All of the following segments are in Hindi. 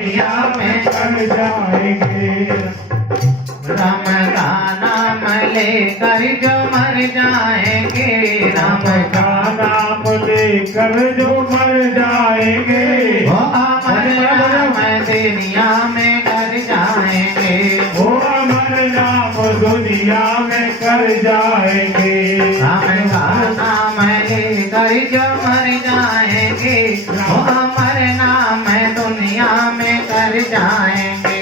दुनिया में कर जाएंगे। राम का नाम लेकर जो मर जाएंगे, राम का नाम लेकर जो मर जाएंगे, वो अमर नाम दुनिया में कर जाएंगे। वो अमर नाम दुनिया में कर जाएंगे। राम का नाम लेकर जो मर जाएंगे, वो अमर नाम दुनिया में कर जाएंगे।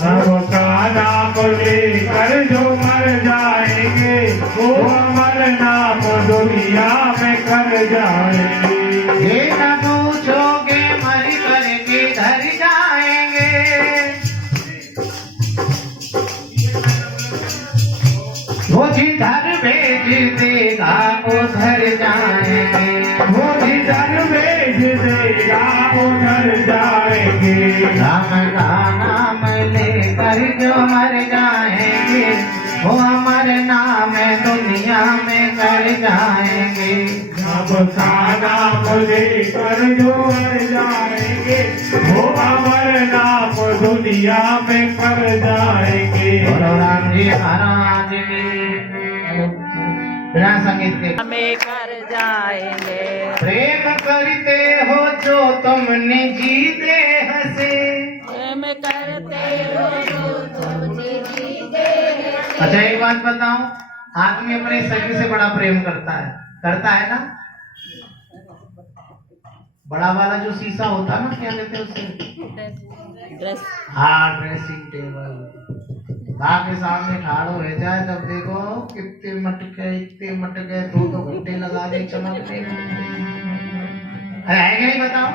राम का नाम लेकर जो मर जाएंगे, वो अमर नाम दुनिया में कर जाएंगे। ये न पूछोगे मर कर किधर जाएंगे, वो जिधर भेज देगा उधर जाएंगे। वो जिधर भेज देगा उधर जाएंगे। राम का नाम लेकर जो मर जाएंगे, वो अमर नाम दुनिया में कर जाएंगे। राम का नाम लेकर जो मर जाएंगे, वो अमर नाम दुनिया में कर जाएंगे। बोलो राम जी महाराज की। बिना संगीत के हमें कर जाएंगे। प्रेम करते हो जो तुम जीते हंसे। प्रेम करते हो जो तुम जीते। अच्छा एक बात बताओ, आदमी अपने शरीर से बड़ा प्रेम करता है ना। बड़ा वाला जो शीशा होता है ना, क्या कहते हैं उसे? ड्रेस। हाँ, ड्रेसिंग टेबल। बाप के सामने खाड़ो हो जाए तब देखो कितने मटके 2 घंटे लगा दे चमकने। अरे है कि नहीं बताओ?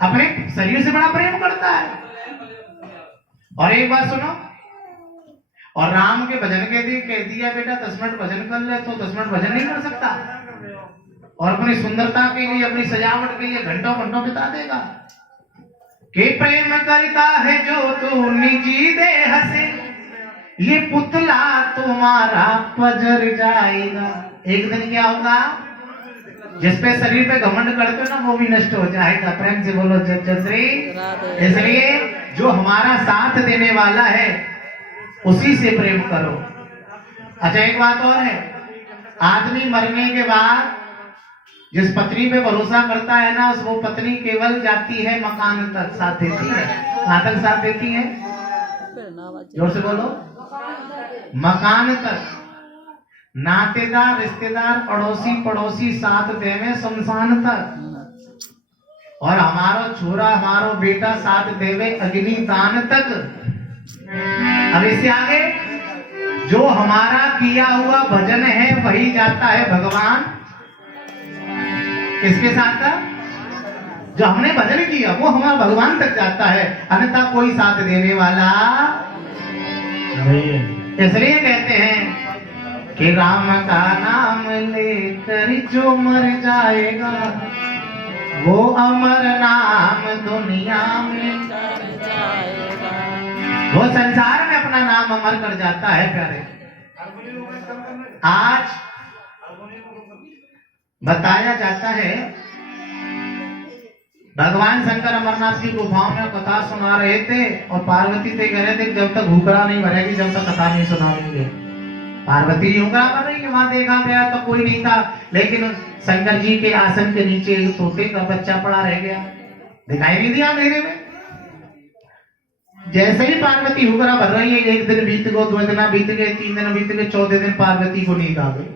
अपने शरीर से बड़ा प्रेम करता है। और एक बात सुनो, और राम के भजन के लिए कह दिया बेटा 10 मिनट भजन कर ले, तो 10 मिनट भजन नहीं कर सकता। और अपनी सुंदरता के लिए, अपनी सजावट के लिए घंटों घंटों बिता देगा। कि प्रेम करता है जो तू निजी दे हंसे, ये पुतला तुम्हारा पजर जाएगा। एक दिन क्या होगा, जिसपे शरीर पे घमंड करते हो ना, वो भी नष्ट हो जाएगा। प्रेम से बोलो जय जय श्री। इसलिए जो हमारा साथ देने वाला है उसी से प्रेम करो। अच्छा एक बात और है, आदमी मरने के बाद जिस पत्नी पे भरोसा करता है ना, उस वो पत्नी केवल जाती है मकान तक, साथ देती है। कहां तक साथ देती है? जोर से बोलो। मकान तक। नातेदार, रिश्तेदार, पड़ोसी साथ देवे शमशान तक। और हमारो छोरा, हमारो बेटा साथ देवे अग्नि दान तक। अब इससे आगे जो हमारा किया हुआ भजन है वही जाता है भगवान किसके साथ था? जो हमने भजन किया वो हमारा भगवान तक जाता है, अन्यथा कोई साथ देने वाला नहीं। इसलिए कहते हैं कि राम का नाम लेकर जो मर जाएगा, वो अमर नाम दुनिया में कर जाएगा। वो संसार में अपना नाम अमर कर जाता है। प्यारे, आज बताया जाता है भगवान शंकर अमरनाथ की गुफाओं में कथा सुना रहे थे, और पार्वती से कह रहे थे जब तक भूखड़ा नहीं भरेगी जब तक कथा नहीं सुनाएंगे। पार्वती भूखड़ा भर रही है, वहां देखा गया तो कोई नहीं था, लेकिन शंकर जी के आसन के नीचे एक तोते का बच्चा पड़ा रह गया, दिखाई नहीं दिया अंधेरे में। जैसे ही पार्वती हुकरा भर रही है, 1 दिन बीत गो, 2 दिन बीत गए, 3 दिन बीत गए, 4थे दिन पार्वती को नींद आ गई।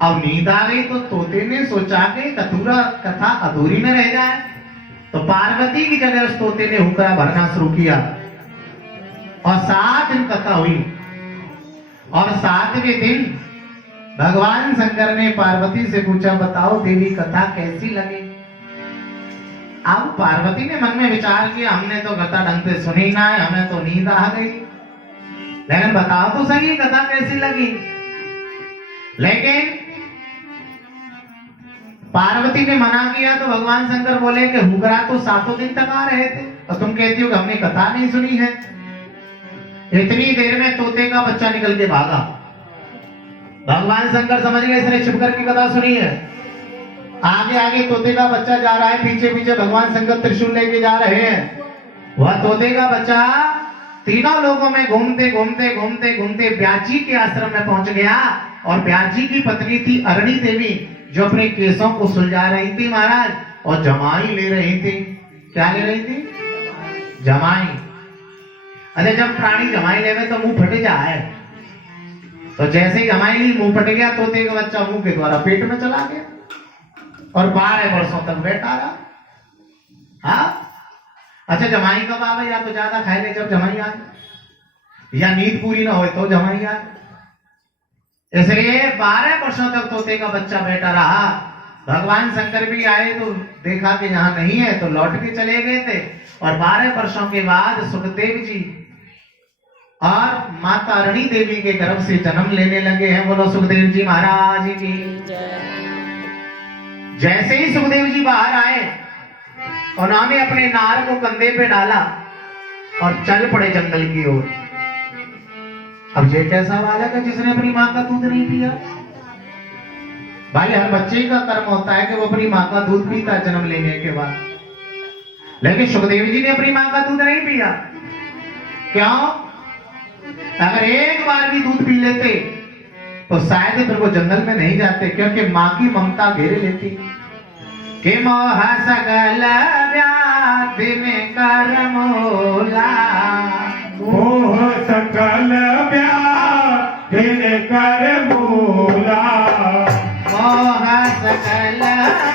अब नींद आ गई तो तोते ने सोचा कि कथा अधूरी न रह जाए, तो पार्वती की जगह उस तोते ने हुकरा भरना शुरू किया। और 7 दिन कथा हुई, और 7वें दिन भगवान शंकर ने पार्वती से पूछा, बताओ देवी कथा कैसी लगी? अब पार्वती ने मन में विचार किया, हमने तो कथा ढंग से सुनी ना है, हमें तो नींद आ गई, लेकिन बताओ तो सही कथा कैसी लगी। लेकिन पार्वती ने मना किया तो भगवान शंकर बोले कि हुकरा तो 7 दिन तक आ रहे थे, और तुम कहती हो कि हमने कथा नहीं सुनी है। इतनी देर में तोते का बच्चा निकल के भागा। भगवान शंकर समझ गए इसने छिप करके कथा सुनी है। आगे आगे तोते का बच्चा जा रहा है, पीछे पीछे भगवान शंकर त्रिशूल लेके जा रहे हैं। वह तोते का बच्चा तीनों लोगों में घूमते घूमते घूमते घूमते ब्यास जी के आश्रम में पहुंच गया। और ब्यास जी की पत्नी थी अरणी देवी, जो अपने केसों को सुलझा रही थी महाराज, और जमाई ले रही थी। क्या ले रही थी? जमाई। अरे जब प्राणी जमाई लेवे तो मुंह फट जाए, तो जैसे ही जमाई ली मुंह फट गया, तोते का बच्चा मुंह के द्वारा पेट में चला गया और 12 वर्षों तक बैठा रहा। हाँ, अच्छा जमाई कब आवे? या तो ज्यादा खाए ले जब जमाई आए, या नींद पूरी ना हो तो जमाई आए। इसलिए 12 वर्षों तक तोते का बच्चा बैठा रहा। भगवान शंकर भी आए तो देखा कि यहाँ नहीं है, तो लौट के चले गए थे। और 12 वर्षों के बाद सुखदेव जी और माता अरणी देवी के गर्भ से जन्म लेने लगे हैं। बोलो सुखदेव जी महाराज की। जैसे ही सुखदेव जी बाहर आए, उन्होंने अपने नार को कंधे पे डाला और चल पड़े जंगल की ओर। अब ये कैसा बालक है जिसने अपनी माँ का दूध नहीं पिया? भाई हर बच्चे का कर्म होता है कि वो अपनी माँ का दूध पीता है जन्म लेने के बाद, लेकिन सुखदेव जी ने अपनी माँ का दूध नहीं पिया। क्यों? अगर एक बार भी दूध पी लेते तो शायद फिर वो जंगल में नहीं जाते, क्योंकि माँ की ममता घेरे लेती। कि मोह सकल व्याधि में कर मोला, मोह सकल व्याधि में कर मोला, मोह सकल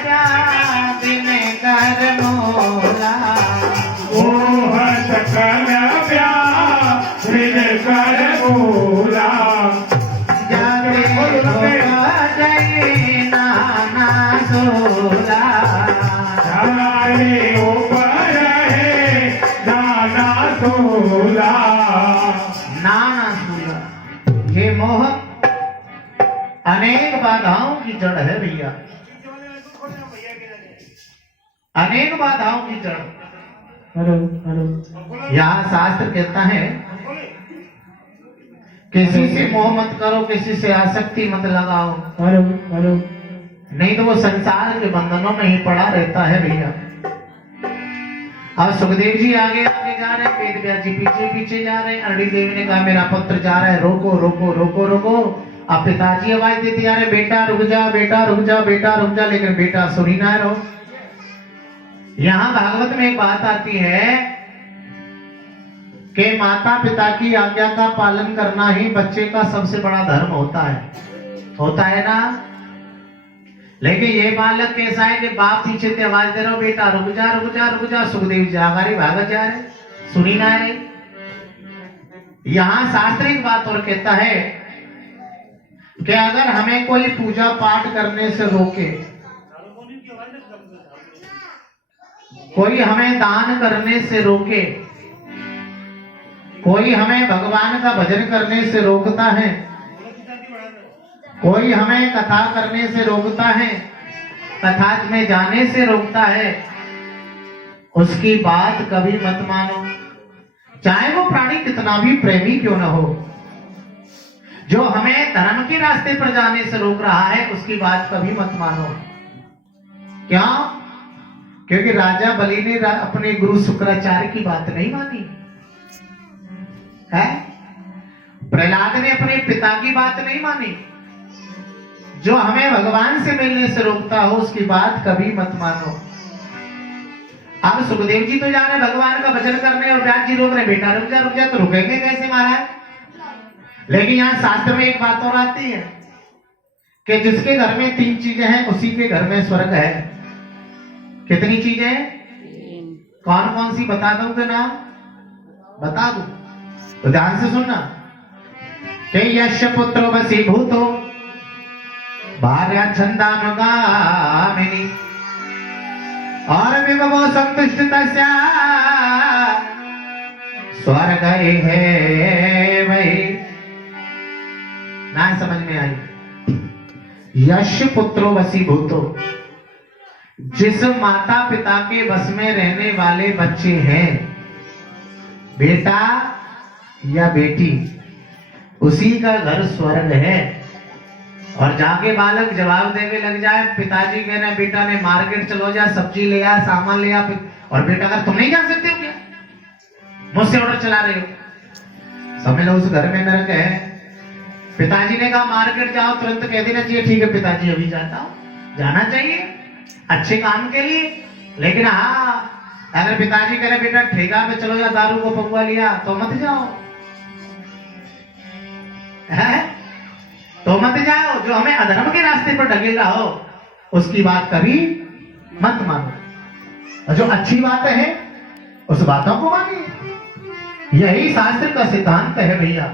व्याधि में कर मोला, मोह सकल व्याधि में कर मोला। नाना सोला, जाने ऊपर है नाना सोला, नाना सोला। ये मोह अनेक बाधाओं की जड़ है भैया, अनेक बाधाओं की जड़। यहाँ शास्त्र कहता है किसी से मोह मत करो, किसी से आसक्ति मत लगाओ, नहीं तो वो संसार के बंधनों में ही पड़ा रहता है भैया। अब सुखदेव जी आगे आगे जा रहे हैं, वेद व्यास जी पीछे पीछे जा रहे हैं। अरणी देवी ने कहा मेरा पुत्र जा रहा है, रोको रोको रोको रोको। अब पिताजी आवाज देते जा रहे, बेटा रुक जा, बेटा रुक जा, बेटा रुक जा, लेकिन बेटा सुनी ना रहो। यहाँ भागवत में एक बात आती है कि माता पिता की आज्ञा का पालन करना ही बच्चे का सबसे बड़ा धर्म होता है ना। लेकिन ये बालक कैसा है कि बाप पीछे से आवाज दे रहा हो, बेटा रुक जा रुक जा रुक जा। सुखदेव जी आगारी भागत जा रहे, सुनी ना रहे। यहां शास्त्रिक बात और कहता है कि अगर हमें कोई पूजा पाठ करने से रोके, कोई हमें दान करने से रोके, कोई हमें भगवान का भजन करने से रोकता है, कोई हमें कथा करने से रोकता है, कथा में जाने से रोकता है, उसकी बात कभी मत मानो, चाहे वो प्राणी कितना भी प्रेमी क्यों न हो। जो हमें धर्म के रास्ते पर जाने से रोक रहा है उसकी बात कभी मत मानो। क्यों? क्योंकि राजा बलि ने अपने गुरु शुक्राचार्य की बात नहीं मानी है, प्रहलाद ने अपने पिता की बात नहीं मानी। जो हमें भगवान से मिलने से रोकता हो उसकी बात कभी मत मानो। अब सुखदेव जी तो जा रहे भगवान का भजन करने और व्यास जी रोक रहे, बेटा रुक जा, तो रुकेंगे कैसे महाराज? लेकिन यहाँ शास्त्र में एक बात और आती है कि जिसके घर में 3 चीजें हैं उसी के घर में स्वर्ग है। कितनी चीजें हैं? कौन कौन सी बता दूं के नाम? बता दूं तो ध्यान से सुनना। कि यश पुत्रो वसी भूतो भार्या छंदानुगामिनी और विभवो संतुष्ट तस्या स्वर्ग है वही। ना समझ में आई? यश पुत्रो वसी भूतो, जिस माता पिता के बस में रहने वाले बच्चे हैं, बेटा या बेटी, उसी का घर स्वर्ग है। और जाके बालक जवाब देने लग जाए, पिताजी कह रहे हैं बेटा ने मार्केट चलो जा, सब्जी ले आ, सामान ले आ, और बेटा अगर तुम नहीं जा सकते हो क्या, मुझसे ऑर्डर चला रहे हो। समझ लो उस घर में नरक है। पिताजी ने कहा मार्केट जाओ, तुरंत कह देना चाहिए ठीक है पिताजी अभी जाता हूं, जाना चाहिए अच्छे काम के लिए। लेकिन हाँ, अगर पिताजी कह रहे बेटा ठेका पे चलो जा, दारू को पपुआ लिया, तो मत जाओ, है तो मत जाओ। जो हमें अधर्म के रास्ते पर ढकेल हो उसकी बात कभी मत मानो, और जो अच्छी बात है उस बातों को मानिए। यही शास्त्र का सिद्धांत है भैया।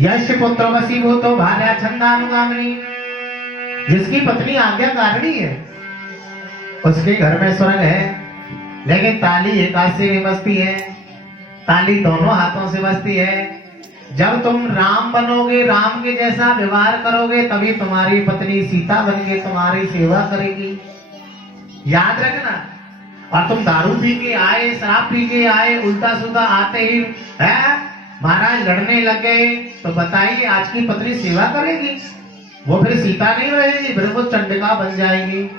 यश पुत्र वसीभूतो भार्या छंदानुगामिनी, जिसकी पत्नी आज्ञाकारिणी है उसके घर में स्वर्ग है। लेकिन ताली एक हाथ से नहीं बजती है, ताली दोनों हाथों से बजती है। जब तुम राम बनोगे, राम के जैसा व्यवहार करोगे, तभी तुम्हारी पत्नी सीता बन के तुम्हारी सेवा करेगी, याद रखना। और तुम दारू पी के आए, शराब पी के आए, उल्टा सुल्टा आते ही है महाराज लड़ने लग गए, तो बताइए आज की पत्नी सेवा करेगी? वो फिर सीता नहीं रहेगी, फिर वो चंडिका बन जाएगी।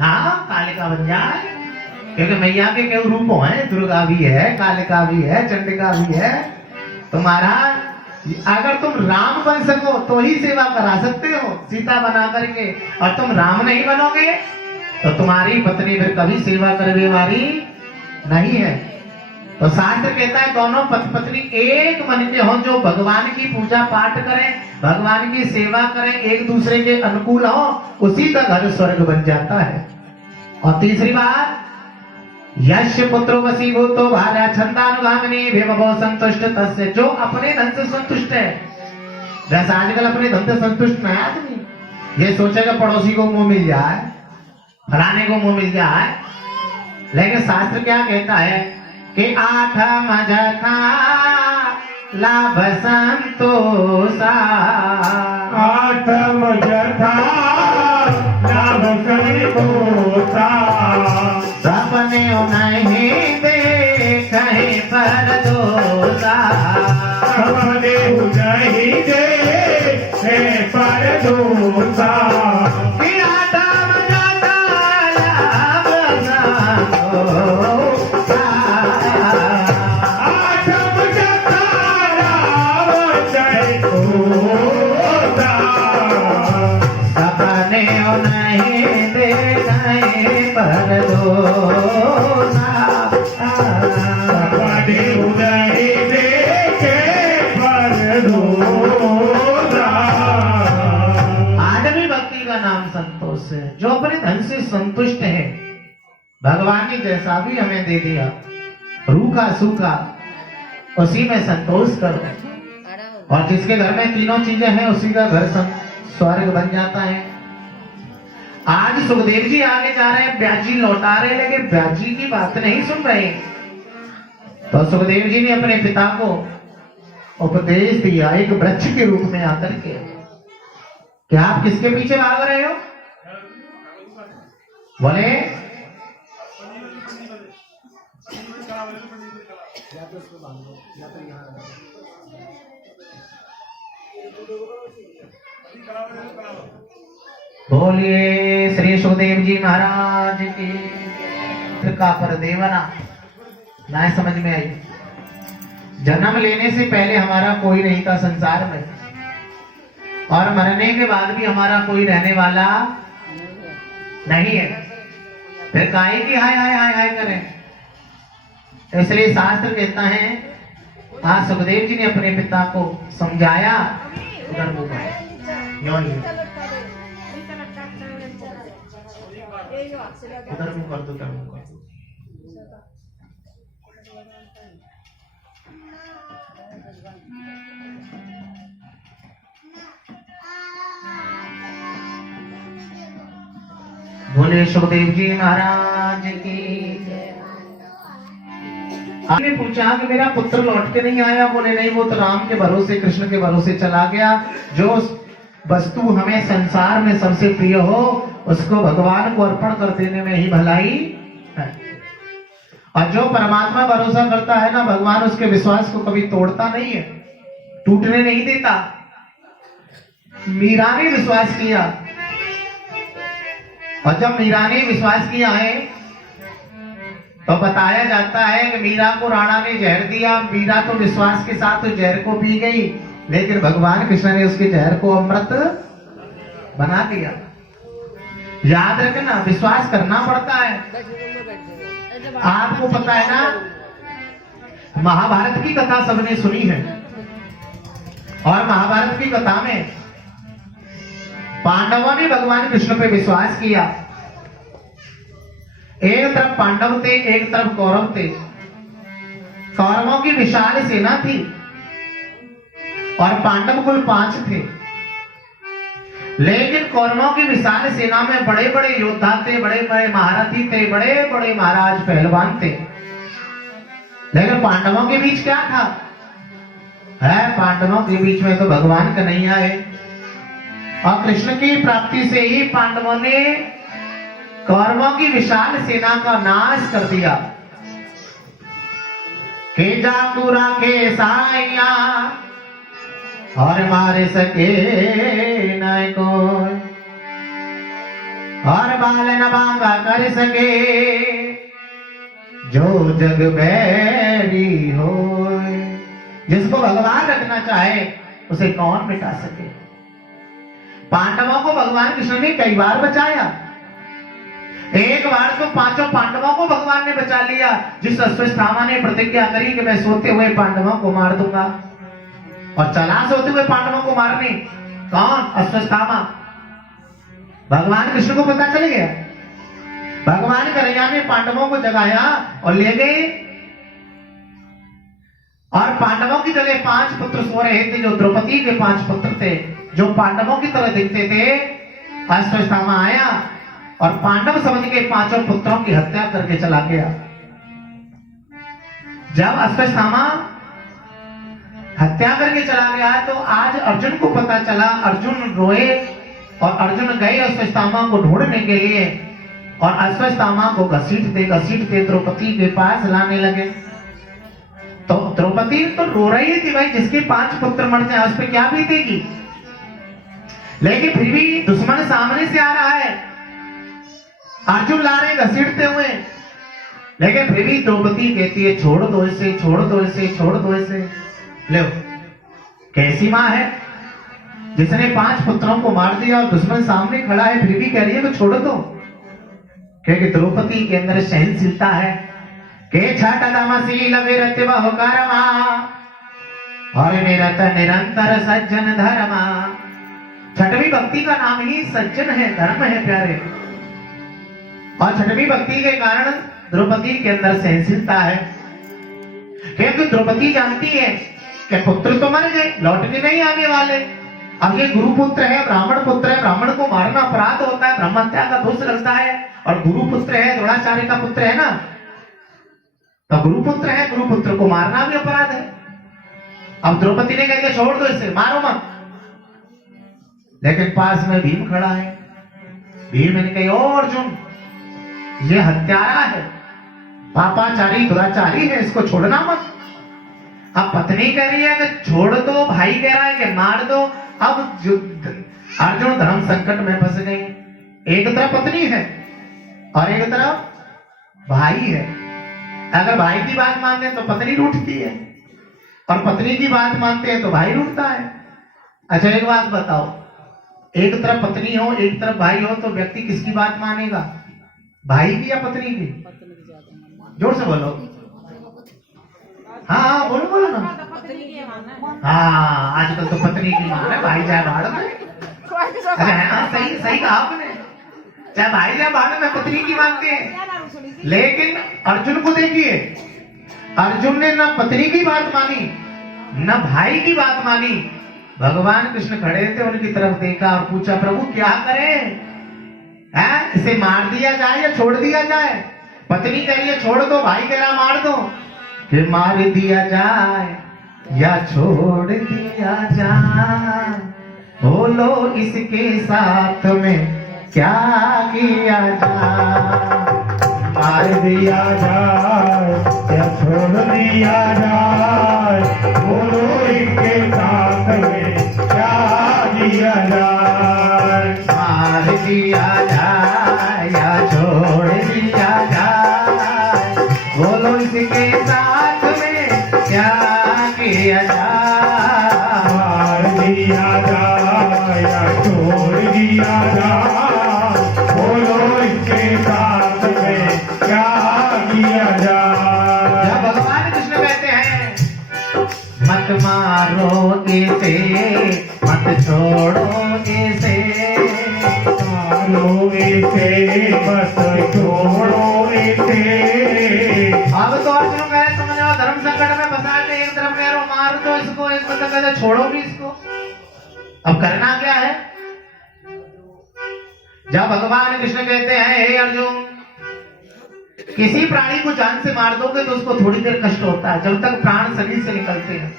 हाँ, कालिका बन जाए, क्योंकि मैया के कई रूपों हैं, दुर्गा भी है, कालिका भी है, चंडिका भी है। तो महाराज अगर तुम राम बन सको तो ही सेवा करा सकते हो सीता बना करके, और तुम राम नहीं बनोगे तो तुम्हारी पत्नी फिर कभी सेवा करने वाली नहीं है। तो शास्त्र कहता है दोनों पति पत्नी एक मन के हो, जो भगवान की पूजा पाठ करें, भगवान की सेवा करें, एक दूसरे के अनुकूल हो, उसी का घर स्वर्ग बन जाता है। और तीसरी बात, यश पुत्र वसीभूतो भार्या छंदानुगामिनी विभवो संतुष्ट तस्य, जो अपने धन से संतुष्ट है। जैसा आजकल अपने धन से संतुष्ट नहीं आदमी, ये सोचेगा पड़ोसी को मुंह मिल जाए, फलाने को मुंह मिल जाए। लेकिन शास्त्र क्या कहता है कि आठम जथा लाभ संतोषा, आठम जथा लाभ संतोषा, सपने नहीं देखे पर दोषा, सपने नहीं देखे पर दोषा। आठम जथा लाभ संतोषा, आठम जथा लाभ संतोषा, सपने नहीं देखे पर दोषा, सपने नहीं देखे पर दोषा। आदमी भक्ति का नाम संतोष है। जो अपने धन से संतुष्ट है, भगवान ने जैसा भी हमें दे दिया, रूखा सूखा, उसी में संतोष करो। और जिसके घर में तीनों चीजें हैं उसी का घर स्वर्ग बन जाता है। आज सुखदेव जी आगे जा रहे हैं, ब्यास जी लौटा रहे, लेकिन ब्यास जी की बात नहीं सुन रहे। तो सुखदेव जी ने अपने पिता को उपदेश दिया एक वृक्ष के रूप में आकर के, क्या आप किसके पीछे भाग रहे हो? बोले बोलिए श्री सुखदेव जी महाराज की का पर देवना ना समझ में आई। जन्म लेने से पहले हमारा कोई नहीं था संसार में, और मरने के बाद भी हमारा कोई रहने वाला नहीं है। फिर काहे की हाय हाय हाय हाय करें। इसलिए शास्त्र कहता है, आज सुखदेव जी ने अपने पिता को समझाया, उधर मुंह उधर मुंह कर दो, उधर मुंह कर दो। बोले सुखदेव जी महाराज की। आपने पूछा कि मेरा पुत्र लौट के नहीं आया? बोले नहीं, वो तो राम के भरोसे, कृष्ण के भरोसे चला गया। जो वस्तु हमें संसार में सबसे प्रिय हो उसको भगवान को अर्पण कर देने में ही भलाई है। और जो परमात्मा भरोसा करता है ना, भगवान उसके विश्वास को कभी तोड़ता नहीं है, टूटने नहीं देता। मीरा ने विश्वास किया, और जब मीरा ने विश्वास किया है तो बताया जाता है कि मीरा को राणा ने जहर दिया। मीरा तो विश्वास के साथ तो जहर को पी गई, लेकिन भगवान कृष्ण ने उसके जहर को अमृत बना दिया। याद रखना, विश्वास करना पड़ता है। आपको पता है ना, महाभारत की कथा सबने सुनी है, और महाभारत की कथा में पांडवों ने भगवान कृष्ण पे विश्वास किया। एक तरफ पांडव थे, एक तरफ कौरव थे। कौरवों की विशाल सेना थी और पांडव कुल 5 थे, लेकिन कौरवों की विशाल सेना में बड़े बड़े योद्धा थे, बड़े बड़े महारथी थे, बड़े बड़े महाराज पहलवान थे। लेकिन पांडवों के बीच क्या था? पांडवों के बीच में तो भगवान कन्हैया है, और कृष्ण की प्राप्ति से ही पांडवों ने कौरवों की विशाल सेना का नाश कर दिया। के जाकुरा के साया और मारे सके न कोई, और बाल न बांगा कर सके जो जग बैरी हो। जिसको भगवान रखना चाहे उसे कौन मिटा सके। पांडवों को भगवान कृष्ण ने कई बार बचाया। एक बार तो 5 पांडवों को भगवान ने बचा लिया, जिस अश्वत्थामा ने प्रतिज्ञा करी कि मैं सोते हुए पांडवों को मार दूंगा, और चला सोते हुए पांडवों को मारने। कौन? अश्वत्थामा। भगवान कृष्ण को पता चल गया। भगवान कन्हैया ने पांडवों को जगाया और ले गए, और पांडवों की जगह 5 पुत्र सो रहे थे, जो द्रौपदी के 5 पुत्र थे, जो पांडवों की तरह दिखते थे। अश्वत्थामा आया और पांडव समझ के 5 पुत्रों की हत्या करके चला गया। जब अश्वत्थामा हत्या करके चला गया तो आज अर्जुन को पता चला। अर्जुन रोए और अर्जुन गए अश्वत्थामा को ढूंढने के लिए, और अश्वत्थामा को घसीटते द्रौपदी के पास लाने लगे। तो द्रौपदी तो रो रही थी, भाई जिसके 5 पुत्र मर जाए उस पर क्या बीतेगी। लेकिन फिर भी दुश्मन सामने से आ रहा है, अर्जुन ला रहे घसीटते हुए, लेकिन फिर भी द्रौपदी कहती है छोड़ दो इसे, छोड़ दो इसे, छोड़ दो इसे। लो, कैसी मां है जिसने 5 पुत्रों को मार दिया और दुश्मन सामने खड़ा है, फिर भी कह रही है कि छोड़ दो। क्योंकि द्रौपदी के अंदर सहनशीलता है। के छठ दमशील विरत बहुकर्मा, और निरत निरंतर सज्जन धर्मा। छठवीं भक्ति का नाम ही सज्जन है, धर्म है प्यारे। और छठवीं भक्ति के कारण द्रौपदी के अंदर सहनशीलता है, क्योंकि द्रौपदी जानती है कि पुत्र तो मर गए, लौट के नहीं आने वाले। अब ये गुरुपुत्र है, ब्राह्मण पुत्र है, ब्राह्मण को मारना अपराध होता है, ब्रह्म हत्या का दोष लगता है। और गुरुपुत्र है, द्रोणाचार्य का पुत्र है ना, तो गुरुपुत्र है, गुरुपुत्र को मारना भी अपराध है। अब द्रौपदी ने कह दिया छोड़ दो इसे, मारो मत। लेकिन पास में भीम खड़ा है। भीम ने कहा ओ अर्जुन, ये हत्यारा है, पापाचारी दुराचारी है, इसको छोड़ना मत। अब पत्नी कह रही है कि छोड़ दो, भाई कह रहा है कि मार दो। अब अर्जुन धर्म संकट में फंस गए। एक तरफ पत्नी है और एक तरफ भाई है। अगर भाई की बात मानते हैं तो पत्नी रूठती है, और पत्नी की बात मानते हैं तो भाई रूठता है। अच्छा एक बात बताओ, एक तरफ पत्नी हो, एक तरफ भाई हो, तो व्यक्ति किसकी बात मानेगा, भाई की या पत्नी की? जोर से बोलो। हाँ बोलो बोलो ना। हाँ आजकल तो पत्नी की मान है, भाई जाए भाड़ में। अरे हाँ सही सही कहा आपने, चाहे भाई जाए भाड़ में पत्नी की मानते हैं। लेकिन अर्जुन को देखिए, अर्जुन ने ना पत्नी की बात मानी ना भाई की बात मानी। भगवान कृष्ण खड़े थे, उनकी तरफ देखा और पूछा प्रभु क्या करें, है इसे मार दिया जाए या छोड़ दिया जाए? पत्नी कह रही है छोड़ दो, भाई कह रहा मार दो। कि मार दिया जाए या छोड़ दिया जाए, बोलो इसके साथ में क्या किया जाए। मार दिया जाए या छोड़ दिया जाए, बोलो इसके साथ में क्या किया जाए। छोड़ो भी इसको। अब करना क्या है? जब भगवान कृष्ण कहते हैं हे अर्जुन, किसी प्राणी को जान से मार दोगे तो उसको थोड़ी देर कष्ट होता है, जब तक प्राण शरीर से निकलते हैं।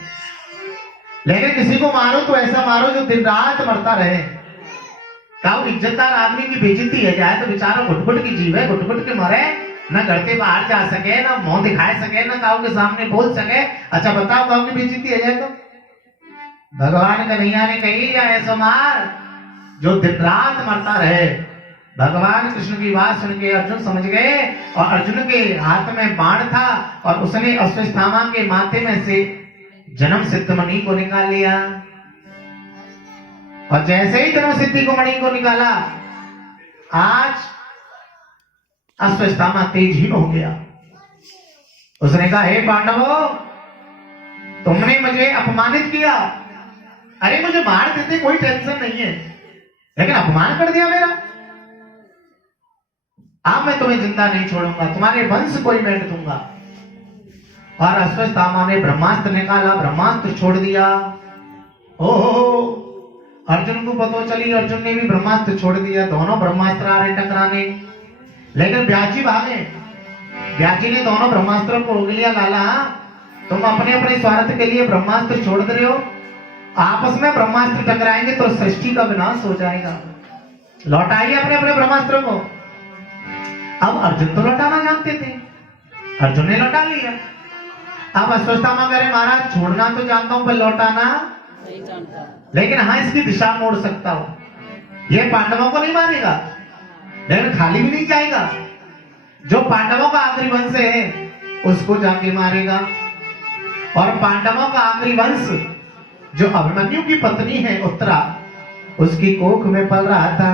लेकिन किसी को मारो तो ऐसा मारो जो दिन रात मरता रहे। काऊ इज्जतदार आदमी की बेइज्जती है जाए तो बेचारा घुट-घुट की जीव है, घुट-घुट के मरे, न घर के बाहर जा सके, न मुंह दिखाए सके, न काऊ के सामने बोल सके। अच्छा बताओ, काऊ की बेइज्जती है जाए तो? भगवान कन्हैया ने कही या ऐसा मार जो दिन रात मरता रहे। भगवान कृष्ण की बात सुन के अर्जुन समझ गए और अर्जुन के हाथ में बाण था और उसने अश्वत्थामा के माथे में से जन्म सिद्ध मणि को निकाल लिया। और जैसे ही जन्म सिद्धि को मणि को निकाला, आज अश्वत्थामा तेजहीन हो गया। उसने कहा हे पांडवों, तुमने मुझे अपमानित किया। अरे मुझे मार देते कोई टेंशन नहीं है, लेकिन अपमान कर दिया मेरा। अब मैं तुम्हें जिंदा नहीं छोड़ूंगा, तुम्हारे वंश को ही मेट दूंगा। और अश्वत्थामा ने ब्रह्मास्त्र निकाला, ब्रह्मास्त्र छोड़ दिया। ओहो, अर्जुन को पता चली, अर्जुन ने भी ब्रह्मास्त्र छोड़ दिया। दोनों ब्रह्मास्त्र आ रहे टकराने, लेकिन ब्याजी भागे। ब्याजी ने दोनों ब्रह्मास्त्रों को रोक लिया। लाला, तुम अपने अपने स्वार्थ के लिए ब्रह्मास्त्र छोड़ दे रहे हो, आपस में ब्रह्मास्त्र टकराएंगे तो सृष्टि का विनाश हो जाएगा। लौटाइए अपने अपने ब्रह्मास्त्रों को। अब अर्जुन तो लौटाना जानते थे, अर्जुन ने लौटा लिया। अब अश्वत्थामा कह रहे महाराज छोड़ना तो जानता हूं पर लौटाना नहीं जानता, लेकिन हाँ इसकी दिशा मोड़ सकता हूं। ये पांडवों को नहीं मारेगा, लेकिन खाली भी नहीं जाएगा। जो पांडवों का आखिरी वंश है उसको जाके मारेगा। और पांडवों का आखिरी वंश जो अभिमन्यु की पत्नी है उत्तरा, उसकी कोख में पल रहा था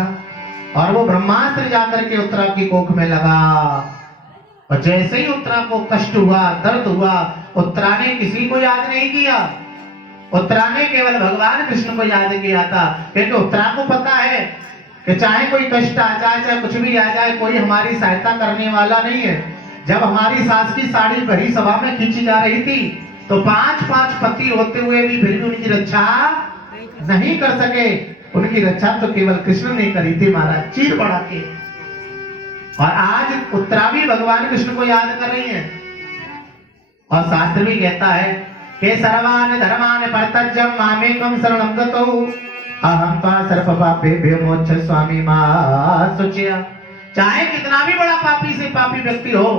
और वो ब्रह्मास्त्र जाकर के उत्तरा की कोख में लगा। और जैसे ही उत्तरा को कष्ट हुआ, दर्द हुआ, उत्तरा ने किसी को याद नहीं किया। उत्तरा ने केवल भगवान कृष्ण को याद किया था, क्योंकि उत्तरा को पता है कि चाहे कोई कष्ट आ जाए, चाहे कुछ भी आ जाए, कोई हमारी सहायता करने वाला नहीं है। जब हमारी सास की साड़ी भरी सभा में खींची जा रही थी तो 5-5 पति होते हुए भी फिर भी उनकी रक्षा नहीं कर सके। उनकी रक्षा तो केवल कृष्ण ने करी थी महाराज, चीर बढ़ा के। और आज उत्तरा भी भगवान कृष्ण को याद कर रही है। और शास्त्र भी कहता है कि सर्वान धर्मान परित्यज्य मामेकं शरणं गतो अहं त्वा सर्व पापेभ्यो मोक्षयामि मा शुचया। चाहे कितना भी बड़ा पापी से पापी व्यक्ति हो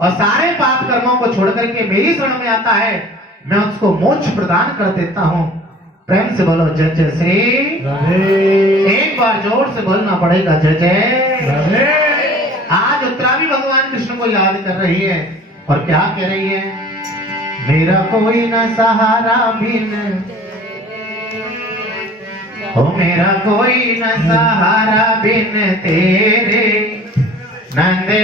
और सारे पाप कर्मों को छोड़ करके मेरी शरण में आता है, मैं उसको मोक्ष प्रदान कर देता हूँ। प्रेम से बोलो जय जय श्री राधे एक बार जोर से बोलना पड़ेगा जय जय। राधे। आज उत्तरा भी भगवान कृष्ण को याद कर रही है और क्या कह रही है? मेरा कोई न सहारा बिन, ओ मेरा कोई न सहारा बिन तेरे नंदे।